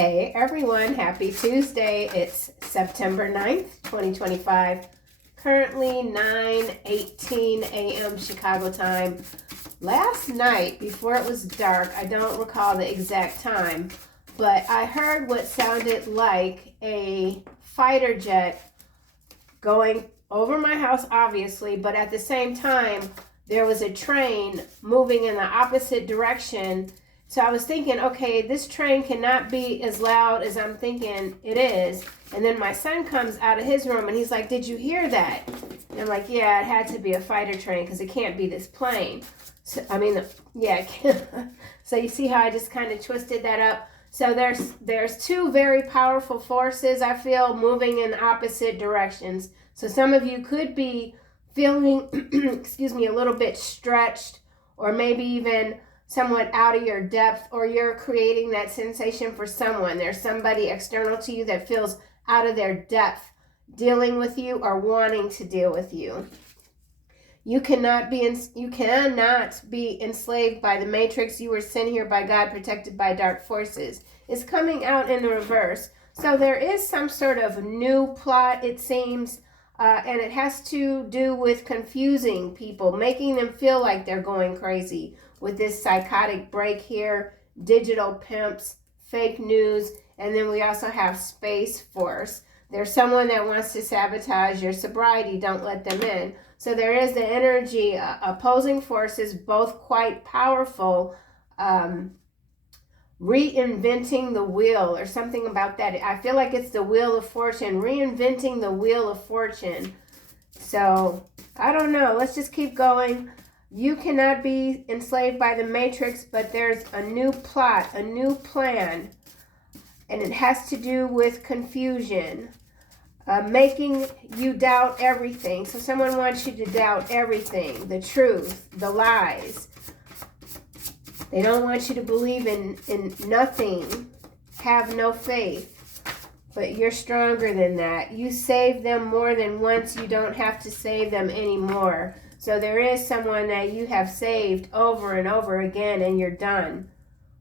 Hey everyone, happy Tuesday. It's September 9th, 2025. Currently 9:18 a.m. Chicago time. Last night, before it was dark, I don't recall the exact time, but I heard what sounded like a fighter jet going over my house, obviously, but at the same time, there was a train moving in the opposite direction. So I was thinking, okay, this train cannot be as loud as I'm thinking it is. And then my son comes out of his room and he's like, did you hear that? And I'm like, yeah, it had to be a fighter train because it can't be this plane. So, so you see how I just kind of twisted that up? So there's two very powerful forces, I feel, moving in opposite directions. So some of you could be feeling, a little bit stretched, or maybe even somewhat out of your depth, or you're creating that sensation for someone. There's somebody external to you that feels out of their depth dealing with you or wanting to deal with you. You cannot be enslaved by the matrix. You were sent here by God, protected by dark forces. It's coming out in the reverse. So there is some sort of new plot, it seems, and it has to do with confusing people, making them feel like they're going crazy with this psychotic break here, digital pimps, fake news, and then we also have Space Force. There's someone that wants to sabotage your sobriety. Don't let them in. So there is the energy, opposing forces, both quite powerful, reinventing the wheel or something about that. I feel like it's the Wheel of Fortune, reinventing the Wheel of Fortune. So I don't know. Let's just keep going. You cannot be enslaved by the matrix, but there's a new plot, a new plan, and it has to do with confusion, making you doubt everything. So someone wants you to doubt everything, the truth, the lies. They don't want you to believe in nothing, have no faith, but you're stronger than that. You saved them more than once. You don't have to save them anymore. So there is someone that you have saved over and over again, and you're done.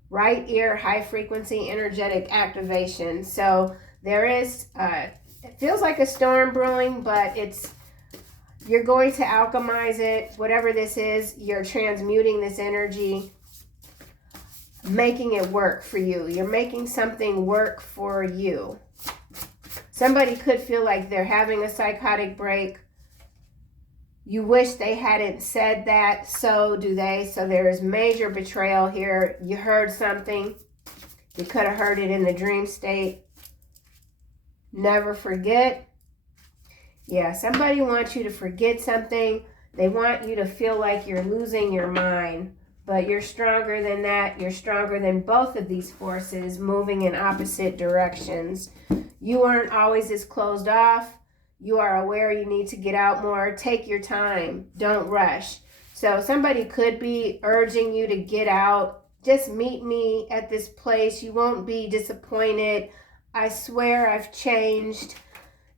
Right ear, high frequency, energetic activation. So there is, it feels like a storm brewing, but you're going to alchemize it. Whatever this is, you're transmuting this energy, making it work for you. You're making something work for you. Somebody could feel like they're having a psychotic break. You wish they hadn't said that, so do they. So there is major betrayal here. You heard something. You could have heard it in the dream state. Never forget. Yeah, somebody wants you to forget something. They want you to feel like you're losing your mind. But you're stronger than that. You're stronger than both of these forces moving in opposite directions. You aren't always as closed off. You are aware you need to get out more. Take your time. Don't rush. So somebody could be urging you to get out. Just meet me at this place. You won't be disappointed. I swear I've changed.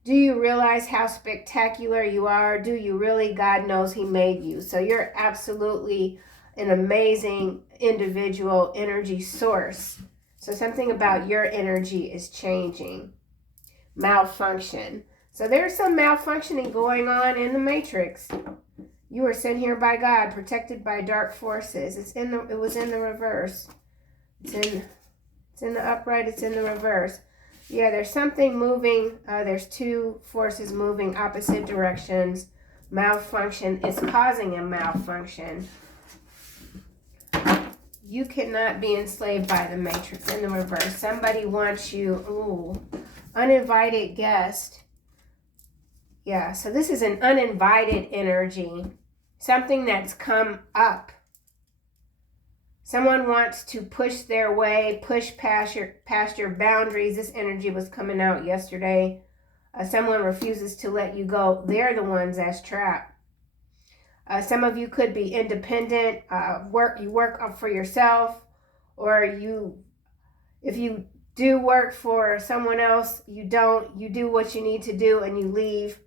Do you realize how spectacular you are? Do you really? God knows He made you. So you're absolutely an amazing individual energy source. So something about your energy is changing. Malfunction. So there's some malfunctioning going on in the matrix. You were sent here by God, protected by dark forces. It was in the reverse. It's in the upright, it's in the reverse. Yeah, there's something moving. There's two forces moving opposite directions. Malfunction is causing a malfunction. You cannot be enslaved by the matrix in the reverse. Somebody wants you, uninvited guest. Yeah, so this is an uninvited energy, something that's come up. Someone wants to push their way, push past your boundaries. This energy was coming out yesterday. Someone refuses to let you go. They're the ones that's trapped. Some of you could be independent. You work for yourself, or if you do work for someone else, you don't. You do what you need to do and you leave.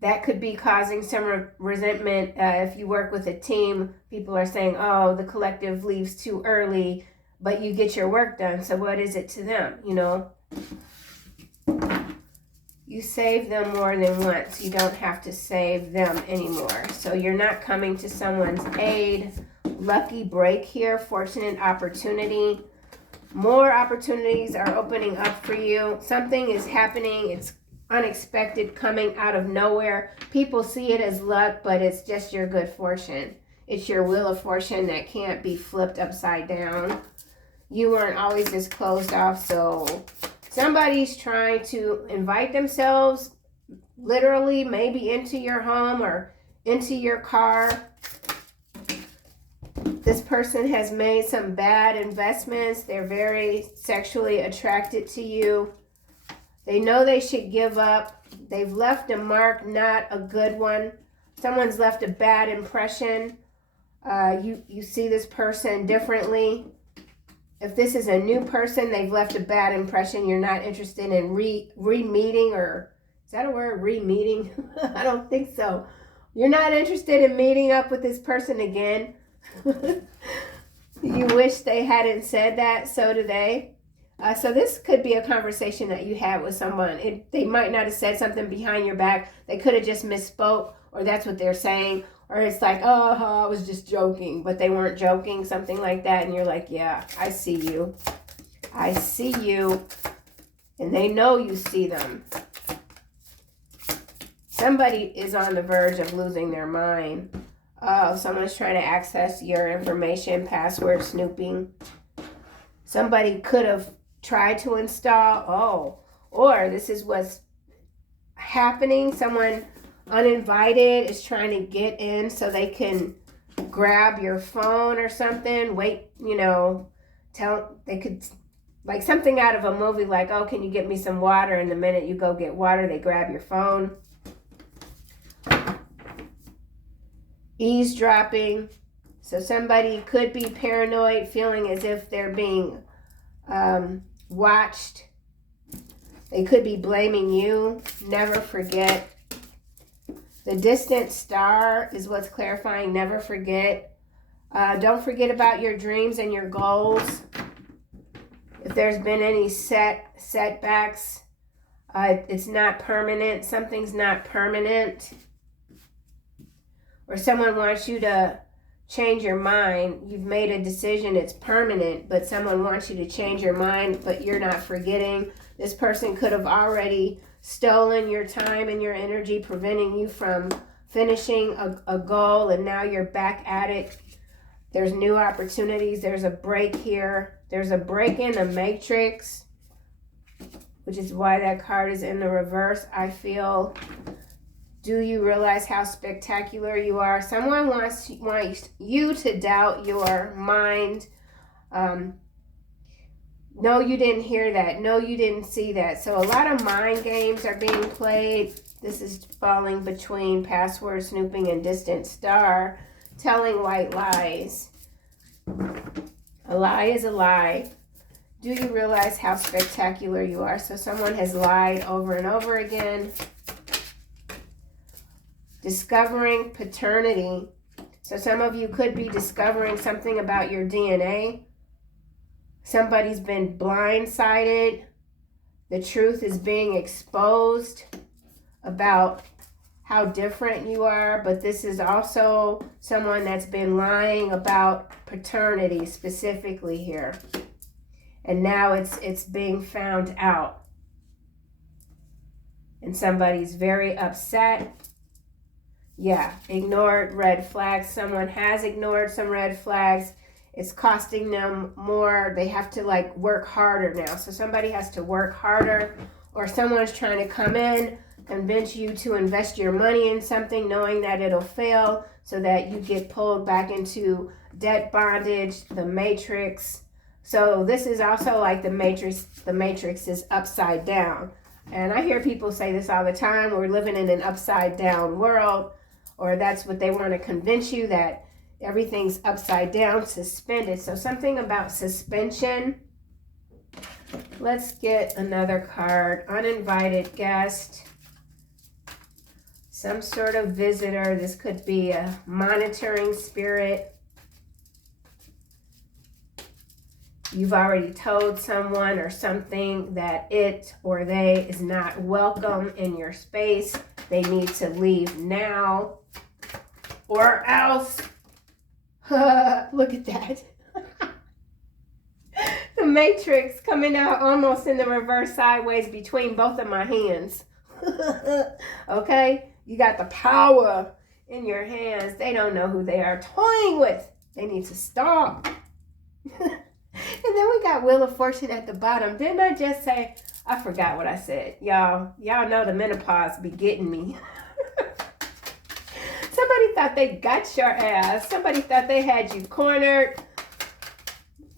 That could be causing some resentment. If you work with a team, people are saying, oh, the collective leaves too early. but you get your work done. So what is it to them, you know? You save them more than once. You don't have to save them anymore. So you're not coming to someone's aid. Lucky break here, fortunate opportunity. More opportunities are opening up for you. Something is happening. It's unexpected, coming out of nowhere. People see it as luck, but it's just your good fortune. It's your wheel of fortune that can't be flipped upside down. You weren't always this closed off, so somebody's trying to invite themselves literally maybe into your home or into your car. This person has made some bad investments. They're very sexually attracted to you. They know they should give up. They've left a mark, not a good one. Someone's left a bad impression. You see this person differently. If this is a new person, they've left a bad impression. You're not interested in re-meeting, or is that a word, re-meeting? I don't think so. You're not interested in meeting up with this person again. You wish they hadn't said that. So do they. So this could be a conversation that you had with someone. They might not have said something behind your back. They could have just misspoke, or that's what they're saying. Or it's like, oh, I was just joking, but they weren't joking, something like that. And you're like, yeah, I see you. I see you. And they know you see them. Somebody is on the verge of losing their mind. Oh, someone's trying to access your information, password snooping. Somebody could have tried to install, or this is what's happening. Someone uninvited is trying to get in so they can grab your phone or something. Wait, they could, like something out of a movie, like, oh, can you get me some water? And the minute you go get water, they grab your phone. Eavesdropping. So somebody could be paranoid, feeling as if they're being watched. They could be blaming you. Never forget. The distant star is what's clarifying. Never forget. Don't forget about your dreams and your goals. If there's been any setbacks, it's not permanent. Something's not permanent. Or someone wants you to change your mind. You've made a decision, it's permanent, but someone wants you to change your mind, but you're not forgetting. This person could have already stolen your time and your energy, preventing you from finishing a goal, and now you're back at it. There's new opportunities. There's a break here. There's a break in the matrix, which is why that card is in the reverse, I feel. Do you realize how spectacular you are? Someone wants you to doubt your mind. No, you didn't hear that. No, you didn't see that. So a lot of mind games are being played. This is falling between password snooping and distant star, telling white lies. A lie is a lie. Do you realize how spectacular you are? So someone has lied over and over again. Discovering paternity. So some of you could be discovering something about your DNA. Somebody's been blindsided. The truth is being exposed about how different you are, but this is also someone that's been lying about paternity specifically here. And now it's being found out. And somebody's very upset. Yeah, ignored red flags. Someone has ignored some red flags. It's costing them more. They have to work harder now. So somebody has to work harder, or someone's trying to come in, convince you to invest your money in something, knowing that it'll fail, so that you get pulled back into debt bondage, the matrix. So this is also like the matrix. The matrix is upside down. And I hear people say this all the time. We're living in an upside down world. Or that's what they want to convince you, that everything's upside down, suspended. So something about suspension. Let's get another card. Uninvited guest. Some sort of visitor. This could be a monitoring spirit. You've already told someone or something that it or they is not welcome in your space. They need to leave now or else. Look at that. The matrix coming out almost in the reverse sideways between both of my hands. Okay? You got the power in your hands. They don't know who they are toying with. They need to stop. And then we got Wheel of Fortune at the bottom. Didn't I just say? I forgot what I said. Y'all know the menopause be getting me. Somebody thought they got your ass. Somebody thought they had you cornered.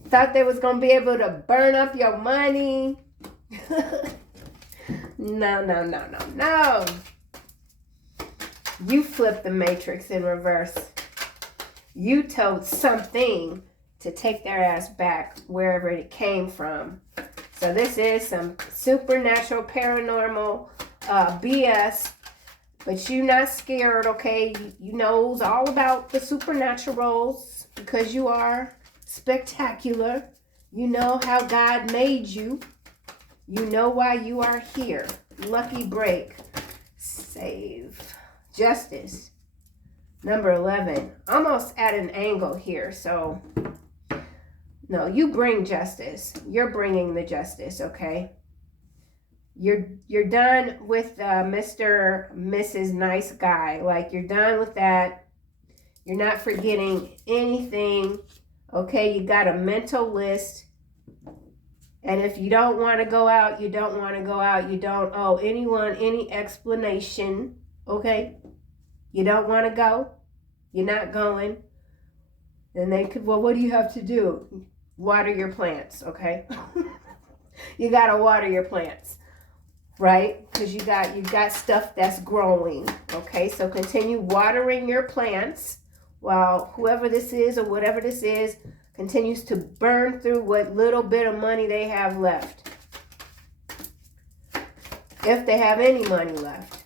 Thought they was going to be able to burn up your money. No. You flipped the matrix in reverse. You told something to take their ass back wherever it came from. So this is some supernatural, paranormal BS. But you not scared, okay? You knows all about the supernaturals because you are spectacular. You know how God made you. You know why you are here. Lucky break. Save. Justice. Number 11. Almost at an angle here. So, no, you bring justice. You're bringing the justice, okay? You're done with Mr. Mrs. Nice Guy. Like, you're done with that. You're not forgetting anything. Okay, you got a mental list. And if you don't want to go out, you don't want to go out. You don't owe anyone any explanation. Okay? You don't want to go. You're not going. And they could, well, what do you have to do? Water your plants, okay? You got to water your plants. Right? Because you got stuff that's growing. Okay, so continue watering your plants while whoever this is or whatever this is continues to burn through what little bit of money they have left. If they have any money left.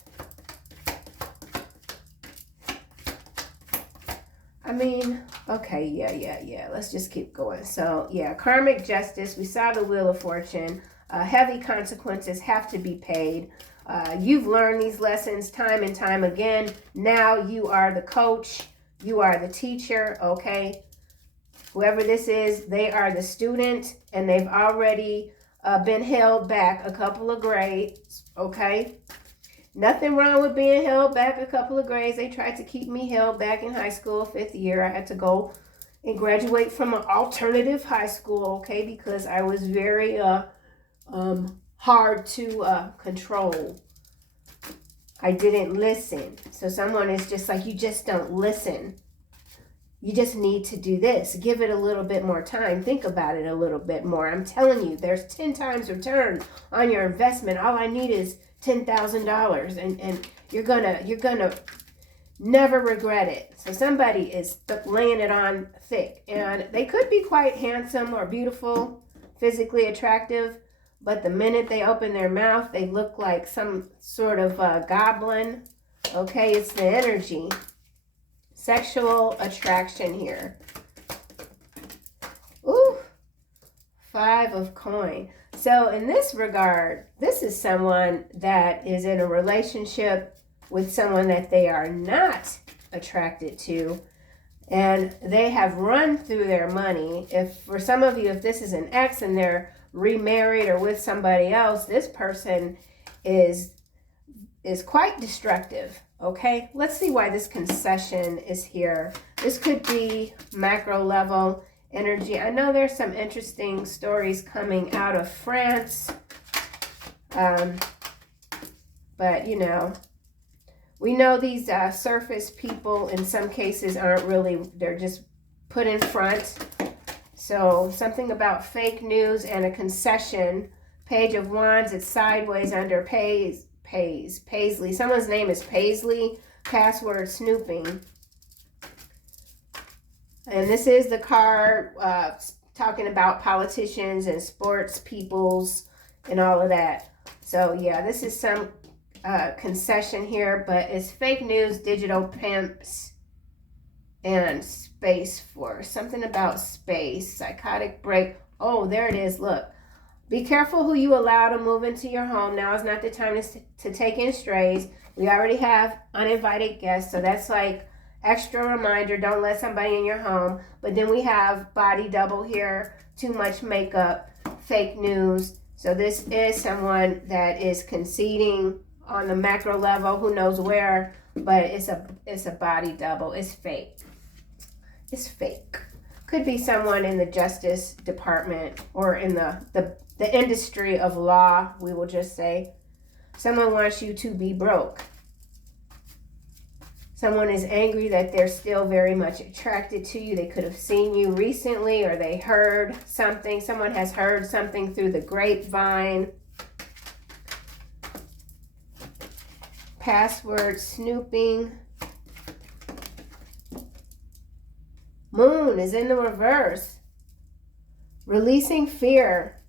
I mean, okay, yeah. Let's just keep going. So, yeah, karmic justice. We saw the Wheel of Fortune. Heavy consequences have to be paid. You've learned these lessons time and time again. Now you are the coach. You are the teacher, okay? Whoever this is, they are the student, and they've already been held back a couple of grades, okay? Nothing wrong with being held back a couple of grades. They tried to keep me held back in high school, 5th year. I had to go and graduate from an alternative high school, okay? Because I was very hard to control. I didn't listen. So someone is just like, you just don't listen. You just need to do this. Give it a little bit more time. Think about it a little bit more. I'm telling you, there's 10 times return on your investment. All I need is $10,000 and you're gonna never regret it. So somebody is laying it on thick, and they could be quite handsome or beautiful, physically attractive, but the minute they open their mouth, they look like some sort of goblin. Okay, it's the energy. Sexual attraction here. Ooh, 5 of coin. So in this regard, this is someone that is in a relationship with someone that they are not attracted to, and they have run through their money. If for some of you, if this is an ex and they're remarried or with somebody else, this person is quite destructive. Okay, let's see why this concession is here. This could be macro level energy. I know there's some interesting stories coming out of France, but you know, we know these surface people in some cases aren't really, they're just put in front. So something about fake news and a concession. Page of Wands, it's sideways under Paisley. Someone's name is Paisley. Password snooping. And this is the card talking about politicians and sports peoples and all of that. So yeah, this is some concession here, but it's fake news, digital pimps, and Space Force. Something about space. Psychotic break. Oh, there it is. Look. Be careful who you allow to move into your home. Now is not the time to take in strays. We already have uninvited guests, so that's like extra reminder. Don't let somebody in your home. But then we have body double here, too much makeup, fake news. So this is someone that is conceding on the macro level, who knows where, but it's a body double. It's fake. It's fake. Could be someone in the Justice Department or in the industry of law, we will just say. Someone wants you to be broke. Someone is angry that they're still very much attracted to you. They could have seen you recently, or they heard something. Someone has heard something through the grapevine. Password snooping. Moon is in the reverse. Releasing fear.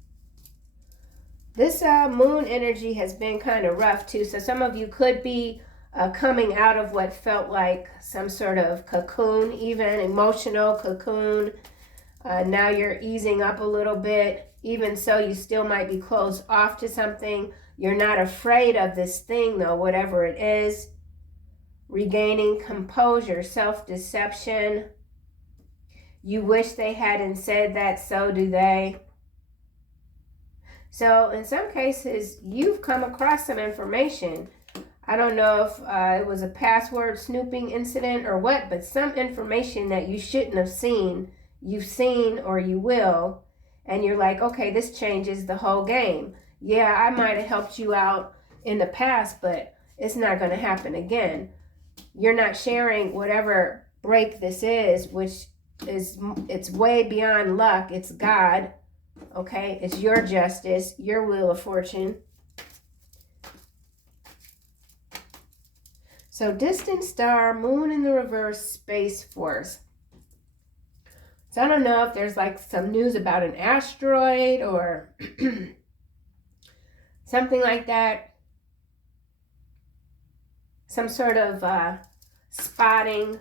This moon energy has been kind of rough too. So some of you could be coming out of what felt like some sort of cocoon, even emotional cocoon. Now you're easing up a little bit. Even so, you still might be closed off to something. You're not afraid of this thing though, whatever it is. Regaining composure, self-deception. You wish they hadn't said that, so do they. So in some cases, you've come across some information. I don't know if it was a password snooping incident or what, but some information that you shouldn't have seen, you've seen or you will, and you're like, okay, this changes the whole game. Yeah, I might have helped you out in the past, but it's not going to happen again. You're not sharing whatever break this is, which is, it's way beyond luck. It's God. Okay, it's your justice, your wheel of fortune. So distant star, moon in the reverse, space force. So I don't know if there's like some news about an asteroid or something like that. Some sort of spotting.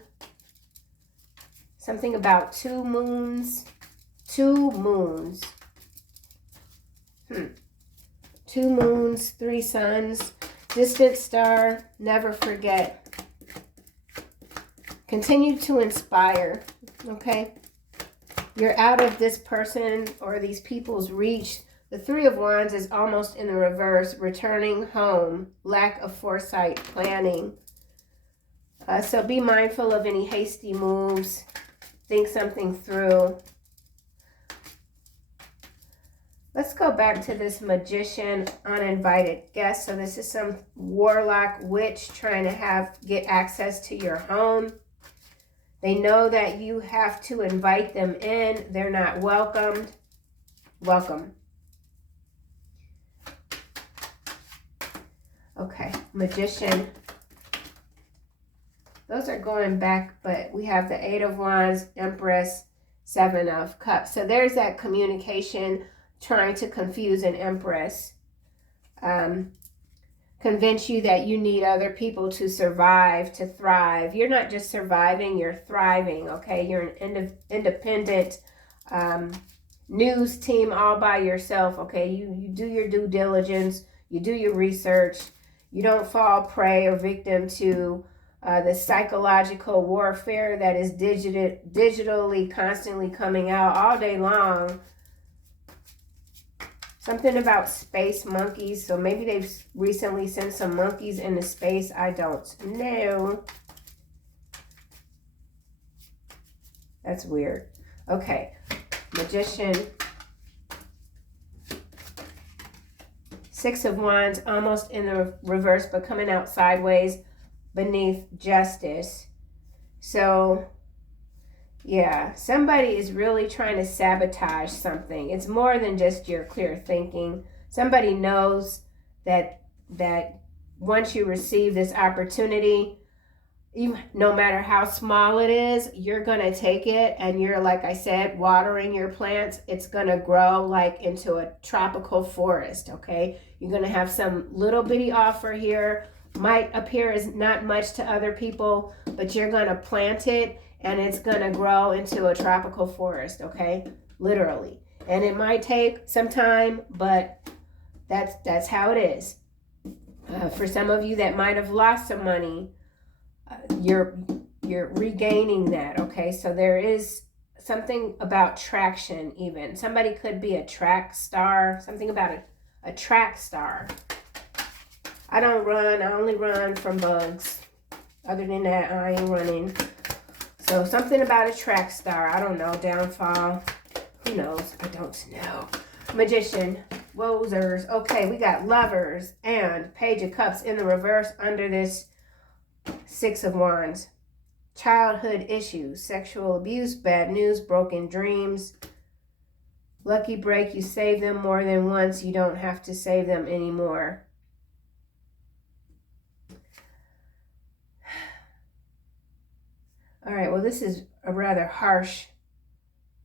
Something about two moons. Two moons. 2 moons, 3 suns, distant star, never forget. Continue to inspire, okay? You're out of this person or these people's reach. The 3 of Wands is almost in the reverse, returning home, lack of foresight, planning. So be mindful of any hasty moves. Think something through. Let's go back to this magician, uninvited guest. So this is some warlock witch trying to get access to your home. They know that you have to invite them in. They're not welcomed. Welcome. Okay, magician. Those are going back, but we have the 8 of Wands, Empress, 7 of Cups. So there's that communication, trying to confuse an Empress. Convince you that you need other people to survive, to thrive. You're not just surviving, you're thriving, okay? You're an independent news team all by yourself, okay? You do your due diligence, you do your research. You don't fall prey or victim to the psychological warfare that is digitally constantly coming out all day long. Something about space monkeys. So maybe they've recently sent some monkeys into space. I don't know. That's weird. Okay. Magician. 6 of Wands, almost in the reverse, but coming out sideways beneath Justice. So yeah, somebody is really trying to sabotage something. It's more than just your clear thinking. Somebody knows that once you receive this opportunity, no matter how small it is, you're going to take it, and you're, like I said, watering your plants. It's going to grow like into a tropical forest, okay? You're going to have some little bitty offer here. Might appear as not much to other people, but you're going to plant it, and it's going to grow into a tropical forest, okay? Literally. And it might take some time, but that's how it is. For some of you that might have lost some money, you're regaining that. Okay, so there is something about traction. Even somebody could be a track star. Something about a track star. I don't run. I only run from bugs. Other than that, I ain't running. So something about a track star. I don't know. Downfall. Who knows? I don't know. Magician. Wozers. Okay, we got Lovers and Page of Cups in the reverse under this Six of Wands. Childhood issues, sexual abuse, bad news, broken dreams. Lucky break, you save them more than once. You don't have to save them anymore. All right, well, this is a rather harsh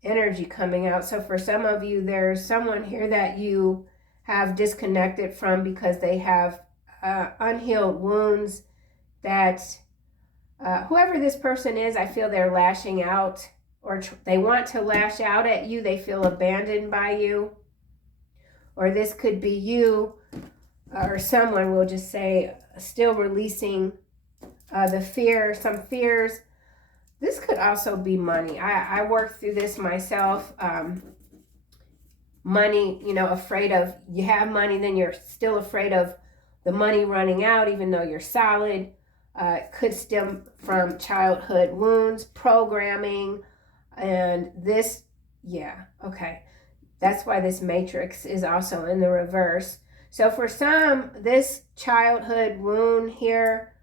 energy coming out. So for some of you, there's someone here that you have disconnected from because they have unhealed wounds that whoever this person is, I feel they're lashing out, or they want to lash out at you. They feel abandoned by you. Or this could be you, or someone, we'll just say, still releasing the fear, some fears. This could also be money. I worked through this myself. Money, afraid of, you have money, then you're still afraid of the money running out, even though you're solid. Could stem from childhood wounds, programming, and this, yeah, okay. That's why this matrix is also in the reverse. So for some, this childhood wound here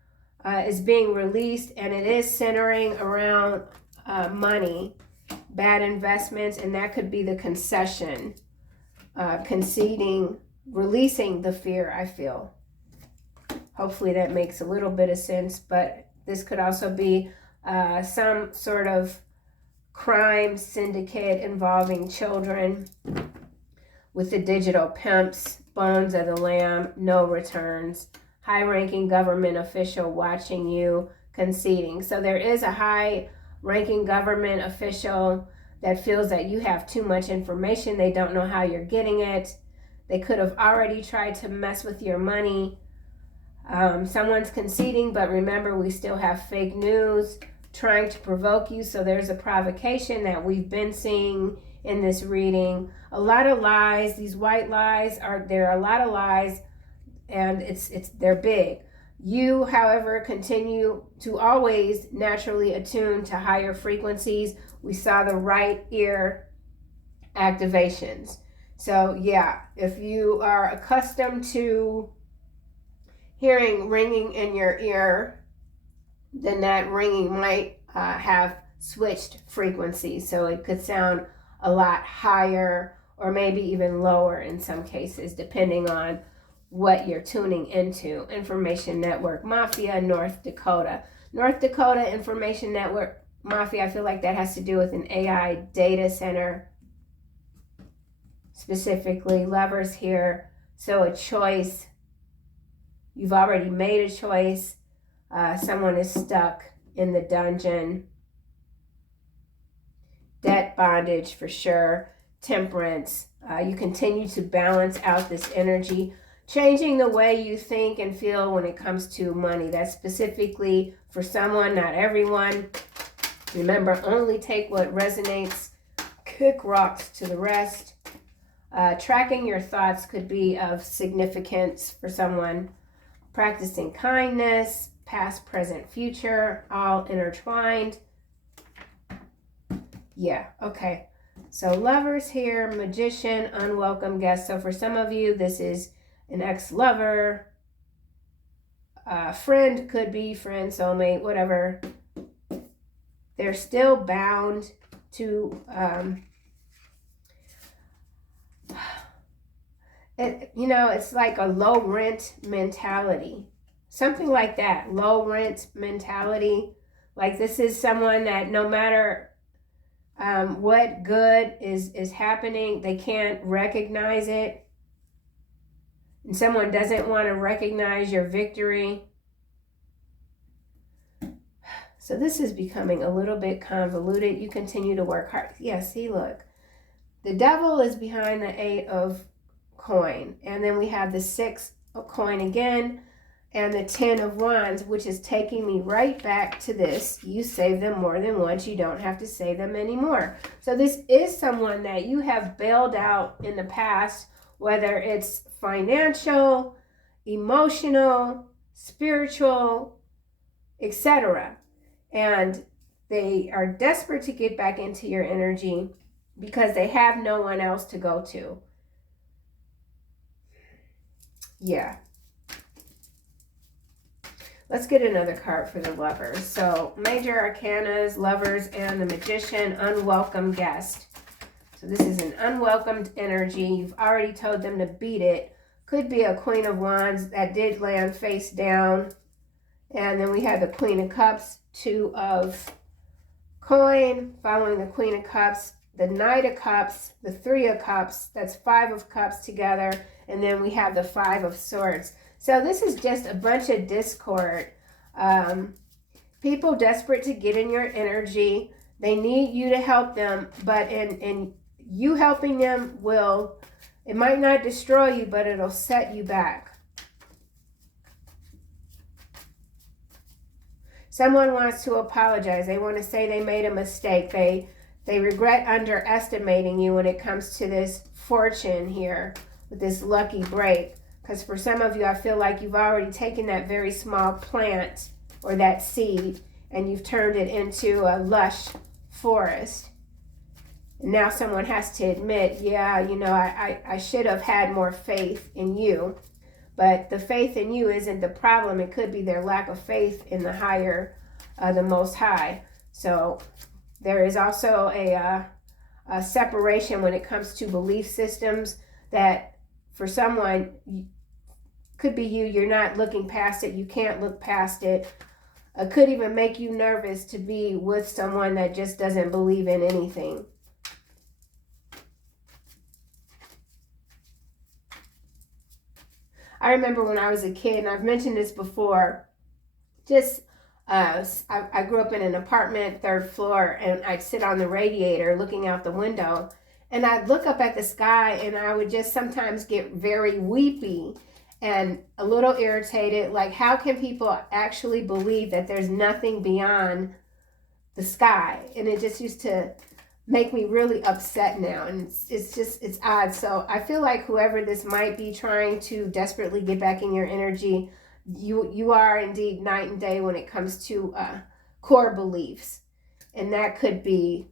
is being released, and it is centering around money, bad investments, and that could be the concession, conceding, releasing the fear, I feel. Hopefully that makes a little bit of sense, but this could also be some sort of crime syndicate involving children with the digital pimps, bones of the lamb, no returns, high-ranking government official watching you, conceding. So there is a high-ranking government official that feels that you have too much information. They don't know how you're getting it. They could have already tried to mess with your money. Someone's conceding, but remember, we still have fake news trying to provoke you. So there's a provocation that we've been seeing in this reading. A lot of lies. These white lies there are a lot of lies, and they're big. You, however, continue to always naturally attune to higher frequencies. We saw the right ear activations. So yeah, if you are accustomed to hearing ringing in your ear, then that ringing might have switched frequencies. So it could sound a lot higher or maybe even lower in some cases, depending on what you're tuning into. Information Network Mafia, North Dakota. North Dakota Information Network Mafia, I feel like that has to do with an AI data center, specifically. Lovers here. So a choice. You've already made a choice. Someone is stuck in the dungeon. Debt, bondage for sure. Temperance. You continue to balance out this energy, changing the way you think and feel when it comes to money. That's specifically for someone, not everyone. Remember, only take what resonates. Kick rocks to the rest. Tracking your thoughts could be of significance for someone. Practicing kindness, past, present, future, all intertwined. Yeah, okay. So Lovers here, Magician, unwelcome guest. So for some of you, this is an ex-lover, friend, could be friend, soulmate, whatever. They're still bound to it's like a low rent mentality, something like that. Low rent mentality. Like this is someone that no matter what good is happening, they can't recognize it. And someone doesn't want to recognize your victory. So this is becoming a little bit convoluted. You continue to work hard. Yeah, see, look. the devil is behind the 8 of coin. And then we have the 6 of coin again, and the 10 of wands, which is taking me right back to this. You save them more than once. You don't have to save them anymore. So this is someone that you have bailed out in the past, whether it's financial, emotional, spiritual, etc. And they are desperate to get back into your energy because they have no one else to go to. Yeah. Let's get another card for the lovers. So major arcanas, lovers, and the magician, unwelcome guest. So this is an unwelcomed energy. You've already told them to beat it. Could be a Queen of Wands that did land face down. And then we have the Queen of Cups, 2 of coin, following the Queen of Cups, the Knight of Cups, the 3 of Cups, that's 5 of Cups together, and then we have the 5 of Swords. So this is just a bunch of discord. People desperate to get in your energy. They need you to help them, but in you helping them it might not destroy you, but it'll set you back. Someone wants to apologize. They want to say they made a mistake. They regret underestimating you when it comes to this fortune here with this lucky break. Because for some of you, I feel like you've already taken that very small plant or that seed and you've turned it into a lush forest. And now someone has to admit, yeah, you know, I should have had more faith in you. But the faith in you isn't the problem. It could be their lack of faith in the higher, the Most High. So there is also a separation when it comes to belief systems that for someone, could be you're not looking past it. You can't look past it. It could even make you nervous to be with someone that just doesn't believe in anything. I remember when I was a kid, and I've mentioned this before, I grew up in an apartment, 3rd floor, and I'd sit on the radiator looking out the window, and I'd look up at the sky, and I would just sometimes get very weepy and a little irritated. Like, how can people actually believe that there's nothing beyond the sky? And it just used to make me really upset now, and it's odd. So I feel like whoever this might be trying to desperately get back in your energy, you are indeed night and day when it comes to core beliefs, and that could be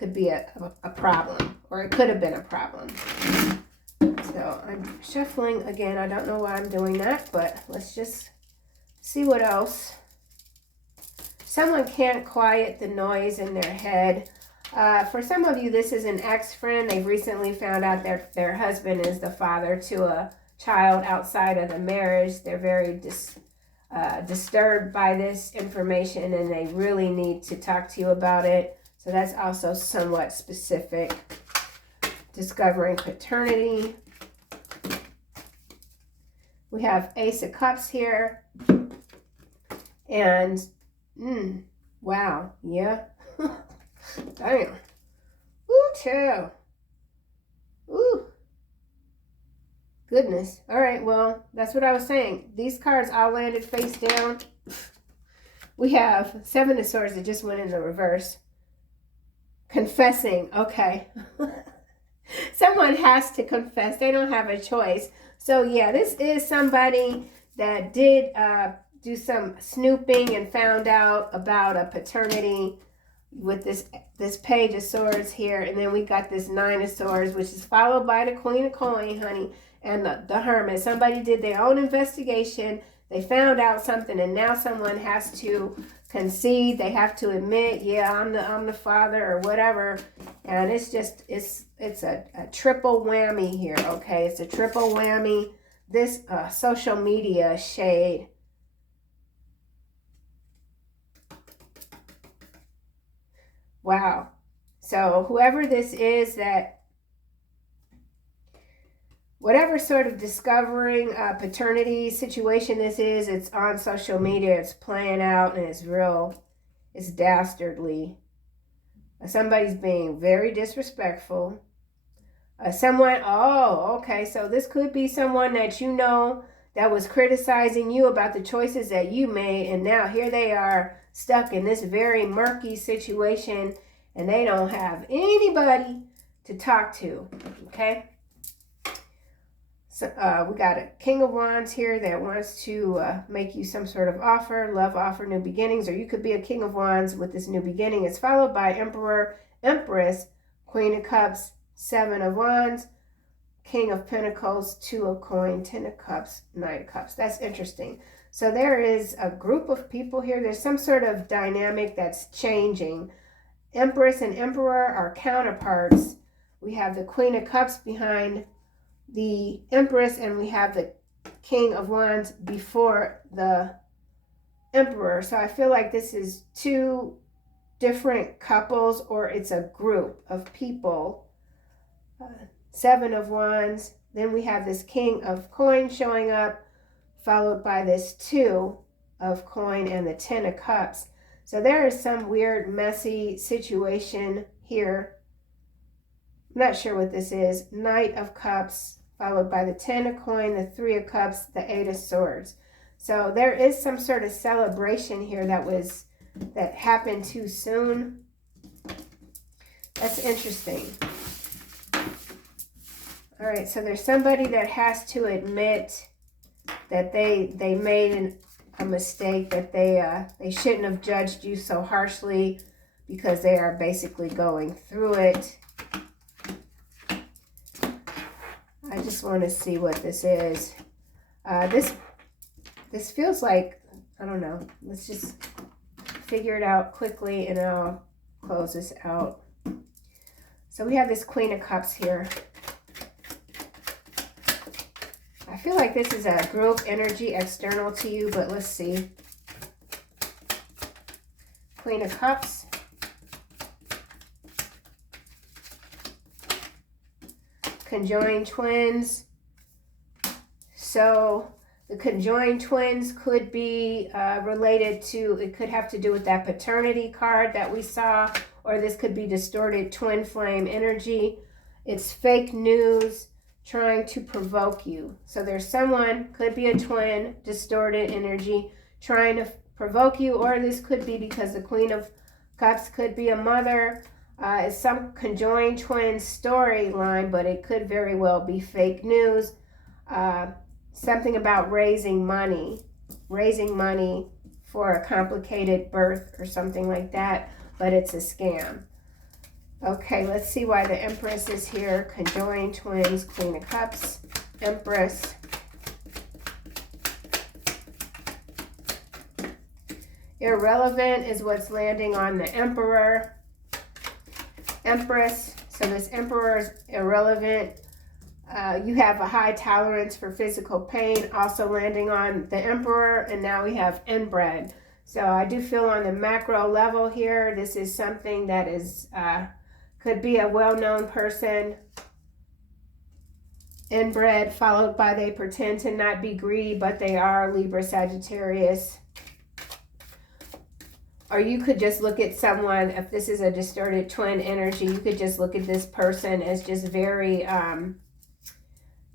a problem, or it could have been a problem. So I'm shuffling again. I don't know why I'm doing that, but let's just see what else. Someone can't quiet the noise in their head. For some of you, this is an ex-friend. They've recently found out that their husband is the father to a child outside of the marriage. They're very disturbed by this information, and they really need to talk to you about it. So that's also somewhat specific. Discovering paternity. We have Ace of Cups here. And, wow, yeah. Damn. Ooh, chill. Ooh. Goodness. All right, well, that's what I was saying. These cards all landed face down. We have 7 of Swords that just went in the reverse. Confessing. Okay. Someone has to confess. They don't have a choice. So, yeah, this is somebody that did do some snooping and found out about a paternity with this Page of Swords here. And then we got this 9 of Swords, which is followed by the Queen of Coin, honey, and the Hermit. Somebody did their own investigation. They found out something, and now someone has to concede. They have to admit, yeah, I'm the father or whatever. And it's just, it's a triple whammy here, okay? It's a triple whammy. This social media shade. Wow. So whoever this is, that whatever sort of discovering paternity situation this is, it's on social media, it's playing out, and it's dastardly. Somebody's being very disrespectful. Someone, oh, okay, so this could be someone that you know that was criticizing you about the choices that you made, and now here they are stuck in this very murky situation, and they don't have anybody to talk to, okay? So we got a King of Wands here that wants to make you some sort of offer, love offer, new beginnings, or you could be a King of Wands with this new beginning. It's followed by Emperor, Empress, Queen of Cups, Seven of Wands, King of Pentacles, Two of Coins, Ten of Cups, Nine of Cups. That's interesting. So there is a group of people here. There's some sort of dynamic that's changing. Empress and Emperor are counterparts. We have the Queen of Cups behind the Empress, and we have the King of Wands before the Emperor. So I feel like this is two different couples, or it's a group of people. Seven of Wands, then we have this King of Coins showing up, followed by this Two of Coin and the Ten of Cups. So there is some weird, messy situation here. I'm not sure what this is. Knight of Cups, followed by the Ten of Coin, the Three of Cups, the Eight of Swords. So there is some sort of celebration here that happened too soon. That's interesting. All right, so there's somebody that has to admit that they made a mistake, that they shouldn't have judged you so harshly because they are basically going through it. I just want to see what this is. This feels like, I don't know. Let's just figure it out quickly and I'll close this out. So we have this Queen of Cups here. I feel like this is a group energy external to you, but let's see. Queen of Cups. Conjoined twins. So the conjoined twins could be related to, it could have to do with that paternity card that we saw, or this could be distorted twin flame energy. It's fake news trying to provoke you. So there's someone, could be a twin, distorted energy, trying to provoke you, or this could be because the Queen of Cups could be a mother. It's some conjoined twin storyline, but it could very well be fake news. Something about raising money for a complicated birth or something like that, but it's a scam. Okay, let's see why the Empress is here. Conjoined twins, Queen of Cups, Empress. Irrelevant is what's landing on the Emperor. Empress, so this Emperor is irrelevant. You have a high tolerance for physical pain, also landing on the Emperor, and now we have inbred. So I do feel on the macro level here, this is something that is could be a well-known person, inbred, followed by they pretend to not be greedy, but they are Libra, Sagittarius. Or you could just look at someone, if this is a distorted twin energy, you could just look at this person as just very,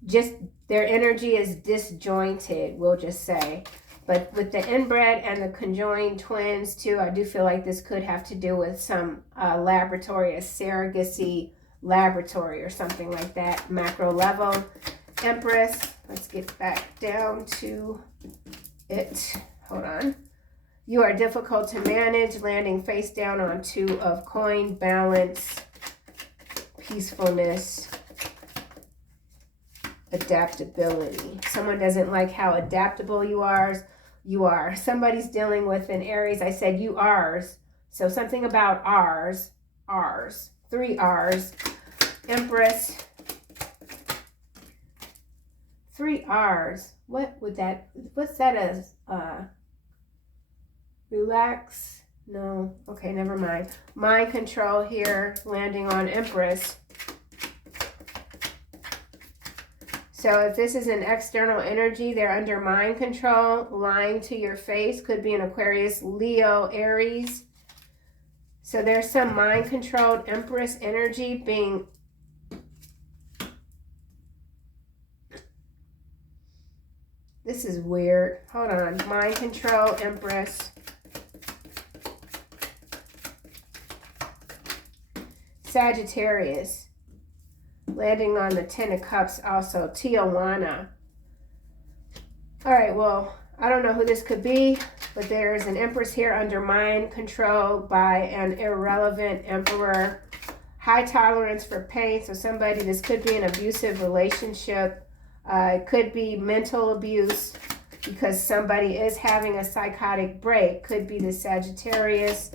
just their energy is disjointed, we'll just say. But with the inbred and the conjoined twins too, I do feel like this could have to do with some laboratory, a surrogacy laboratory or something like that, macro level. Empress, let's get back down to it. Hold on. You are difficult to manage, landing face down on Two of Coin, balance, peacefulness, adaptability. Someone doesn't like how adaptable you are. Somebody's dealing with an Aries. I said you ours. So something about ours. 3 R's. Empress. 3 R's. What would that, what's that as? Relax. No. Okay, never mind. Mind control here, landing on Empress. So if this is an external energy, they're under mind control, lying to your face. Could be an Aquarius, Leo, Aries. So there's some mind-controlled Empress energy being This is weird. Hold on. Mind control, Empress. Sagittarius. Landing on the Ten of Cups also. Tijuana. All right, well, I don't know who this could be, but there's an Empress here under mind control by an irrelevant Emperor. High tolerance for pain. So somebody, this could be an abusive relationship. It could be mental abuse because somebody is having a psychotic break. Could be the Sagittarius.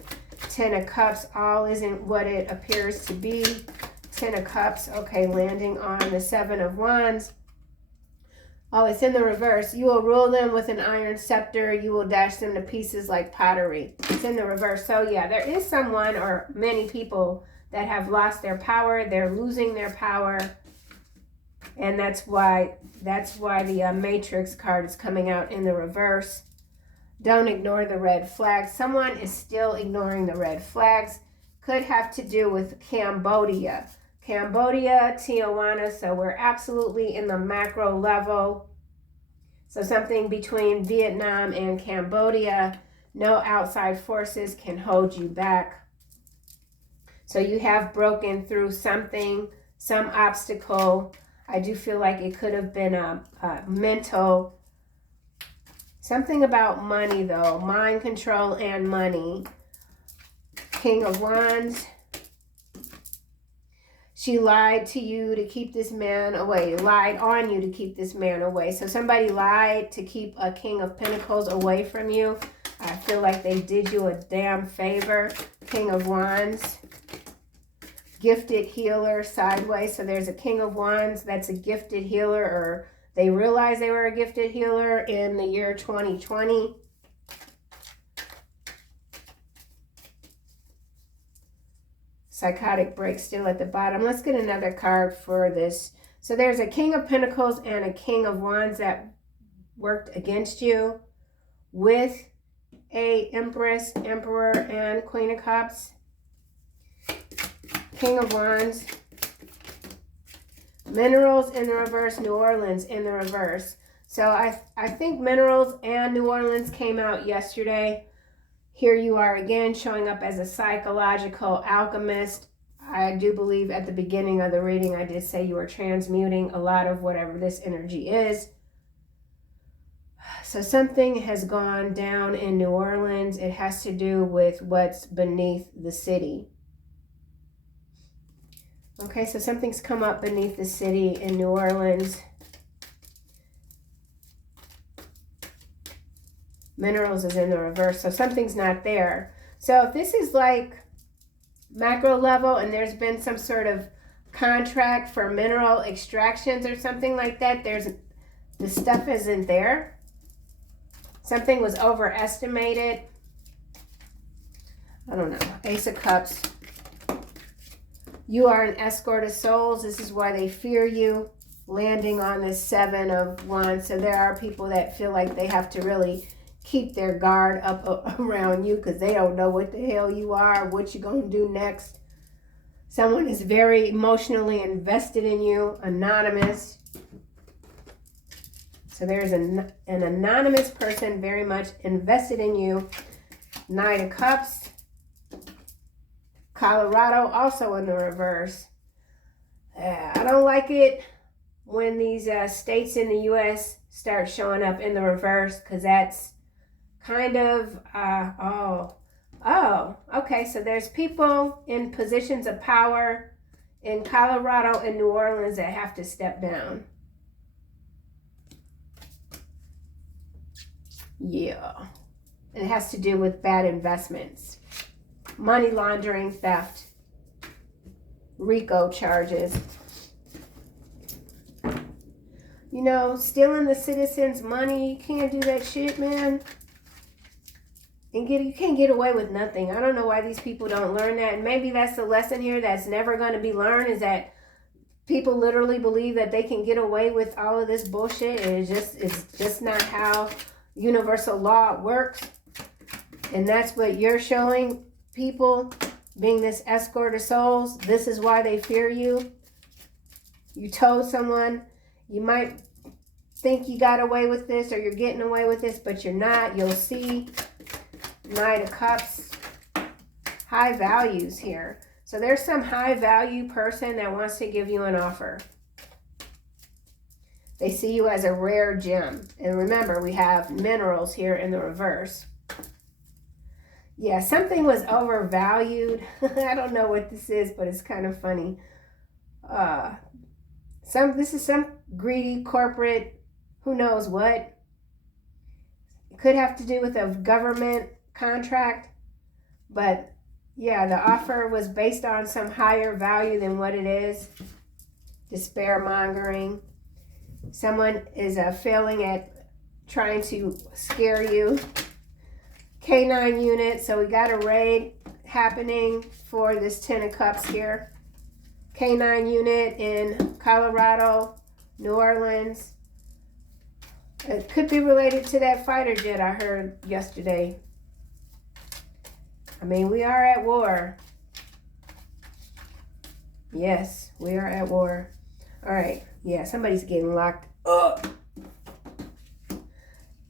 Ten of Cups. All isn't what it appears to be. Ten of Cups. Okay, landing on the Seven of Wands. Oh, it's in the reverse. You will rule them with an iron scepter. You will dash them to pieces like pottery. It's in the reverse. So yeah, there is someone or many people that have lost their power. They're losing their power. And that's why the Matrix card is coming out in the reverse. Don't ignore the red flags. Someone is still ignoring the red flags. Could have to do with Cambodia. Cambodia, Tijuana, so we're absolutely in the macro level. So something between Vietnam and Cambodia. No outside forces can hold you back. So you have broken through something, some obstacle. I do feel like it could have been a mental, something about money though, mind control and money. King of Wands. She lied to you to keep this man away. Lied on you to keep this man away. So somebody lied to keep a King of Pentacles away from you. I feel like they did you a damn favor. King of Wands. Gifted healer sideways. So there's a King of Wands that's a gifted healer, or they realized they were a gifted healer in the year 2020. Psychotic break still at the bottom. Let's get another card for this. So there's a King of Pentacles and a King of Wands that worked against you with a Empress, Emperor, and Queen of Cups. King of Wands. Minerals in the reverse, New Orleans in the reverse. So I think Minerals and New Orleans came out yesterday. Here you are again showing up as a psychological alchemist. I do believe at the beginning of the reading I did say you were transmuting a lot of whatever this energy is. So something has gone down in New Orleans. It has to do with what's beneath the city. Okay, so something's come up beneath the city in New Orleans. Minerals is in the reverse, so something's not there. So if this is like macro level and there's been some sort of contract for mineral extractions or something like that, the stuff isn't there. Something was overestimated. I don't know. Ace of Cups. You are an escort of souls. This is why they fear you. Landing on the Seven of Wands. So there are people that feel like they have to really keep their guard up around you because they don't know what the hell you are, what you're going to do next. Someone is very emotionally invested in you. Anonymous. So there's an anonymous person very much invested in you. Knight of Cups. Colorado also in the reverse. I don't like it when these states in the U.S. start showing up in the reverse because that's kind of, okay. So there's people in positions of power in Colorado and New Orleans that have to step down. Yeah. It has to do with bad investments. Money laundering, theft, RICO charges. You know, stealing the citizens' money, you can't do that shit, man. And you can't get away with nothing. I don't know why these people don't learn that. And maybe that's the lesson here that's never going to be learned, is that people literally believe that they can get away with all of this bullshit. And it's just not how universal law works. And that's what you're showing people, being this escort of souls. This is why they fear you. You told someone, you might think you got away with this or you're getting away with this, but you're not. You'll see Knight of Cups, high values here. So there's some high value person that wants to give you an offer. They see you as a rare gem. And remember, we have minerals here in the reverse. Yeah, something was overvalued. I don't know what this is, but it's kind of funny. This is some greedy corporate, who knows what. It could have to do with a government contract, but yeah, the offer was based on some higher value than what it is. Despair mongering. Someone is failing at trying to scare you. K9 unit, so we got a raid happening for this 10 of Cups here. K9 unit in Colorado, New Orleans. It could be related to that fighter jet I heard yesterday. I mean, we are at war. Yes, we are at war. All right, yeah, somebody's getting locked up.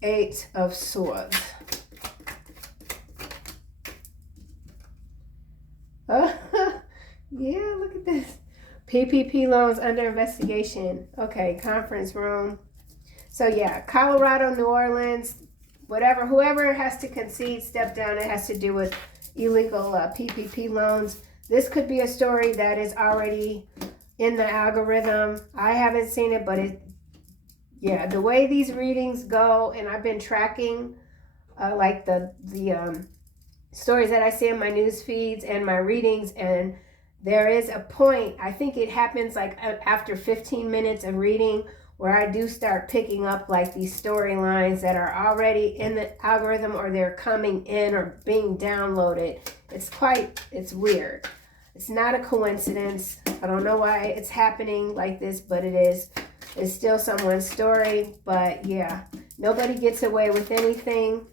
8 of Swords. Yeah, look at this. PPP loans under investigation. Okay, conference room. So yeah, Colorado, New Orleans, whatever, whoever has to concede, step down. It has to do with illegal PPP loans. This could be a story that is already in the algorithm. I haven't seen it, but yeah, the way these readings go, and I've been tracking like the stories that I see in my news feeds and my readings, and there is a point, I think it happens like after 15 minutes of reading, where I do start picking up like these storylines that are already in the algorithm, or they're coming in or being downloaded. It's weird. It's not a coincidence. I don't know why it's happening like this, but it is. It's still someone's story, but yeah, nobody gets away with anything.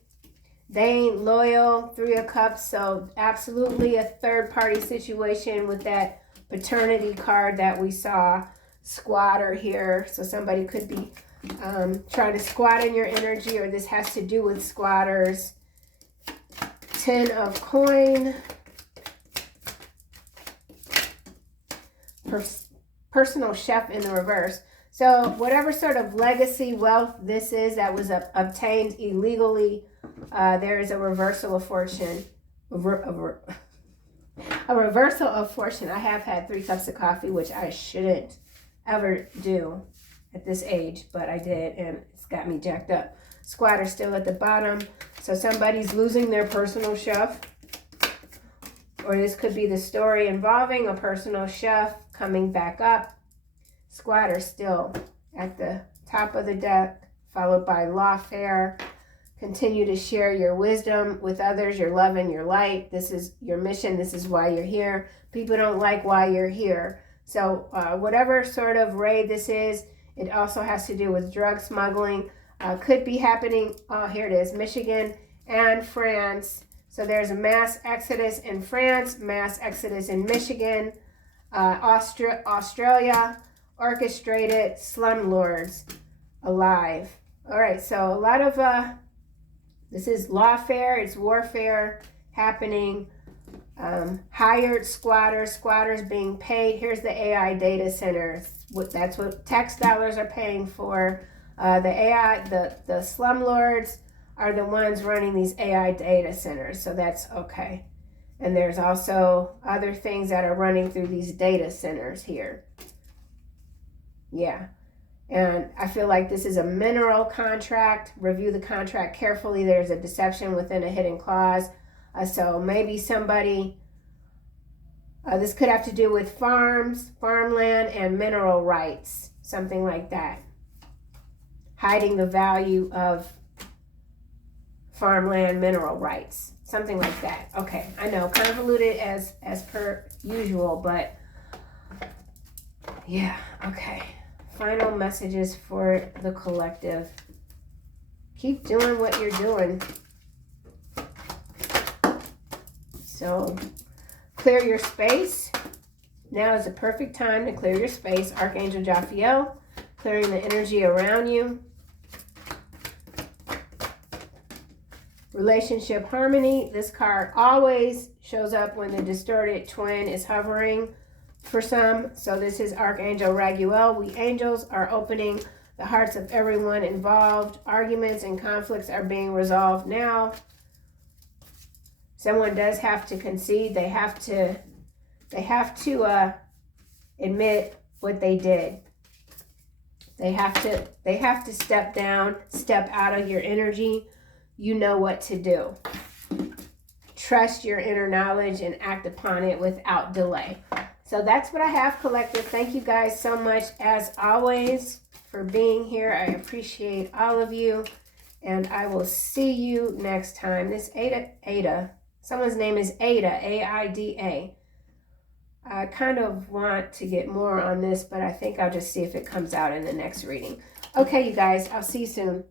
They ain't loyal. 3 of Cups, so absolutely a third-party situation with that paternity card that we saw. Squatter here, so somebody could be trying to squat in your energy, or this has to do with squatters. 10 of Coin. Personal chef in the reverse. So whatever sort of legacy wealth this is that was obtained illegally, there is a reversal of fortune. A reversal of fortune. I have had 3 cups of coffee, which I shouldn't ever do at this age, but I did, and it's got me jacked up. Squatter still at the bottom. So somebody's losing their personal chef. Or this could be the story involving a personal chef coming back up. Squatter still at the top of the deck, followed by lawfare. Continue to share your wisdom with others, your love and your light. This is your mission. This is why you're here. People don't like why you're here. So whatever sort of raid this is, it also has to do with drug smuggling. Could be happening, oh, here it is, Michigan and France. So there's a mass exodus in France, mass exodus in Michigan, Australia, orchestrated slumlords alive. All right, so a lot of, this is lawfare, it's warfare happening. Hired squatters being paid. Here's the AI data centers. That's what tax dollars are paying for. The AI, the slumlords are the ones running these AI data centers. So that's okay. And there's also other things that are running through these data centers here. Yeah. And I feel like this is a mineral contract. Review the contract carefully. There's a deception within a hidden clause. So maybe somebody, this could have to do with farms, farmland, and mineral rights, something like that. Hiding the value of farmland, mineral rights, something like that. Okay, I know, convoluted as per usual, but yeah, okay. Final messages for the collective. Keep doing what you're doing. So clear your space. Now is the perfect time to clear your space. Archangel Jophiel, clearing the energy around you. Relationship harmony. This card always shows up when the distorted twin is hovering for some. So this is Archangel Raguel. We angels are opening the hearts of everyone involved. Arguments and conflicts are being resolved now. Someone does have to concede. They have to admit what they did. They have to step down, step out of your energy. You know what to do. Trust your inner knowledge and act upon it without delay. So that's what I have, collective. Thank you guys so much, as always, for being here. I appreciate all of you, and I will see you next time. This Ada, someone's name is Ada, A-I-D-A. I kind of want to get more on this, but I think I'll just see if it comes out in the next reading. Okay, you guys, I'll see you soon.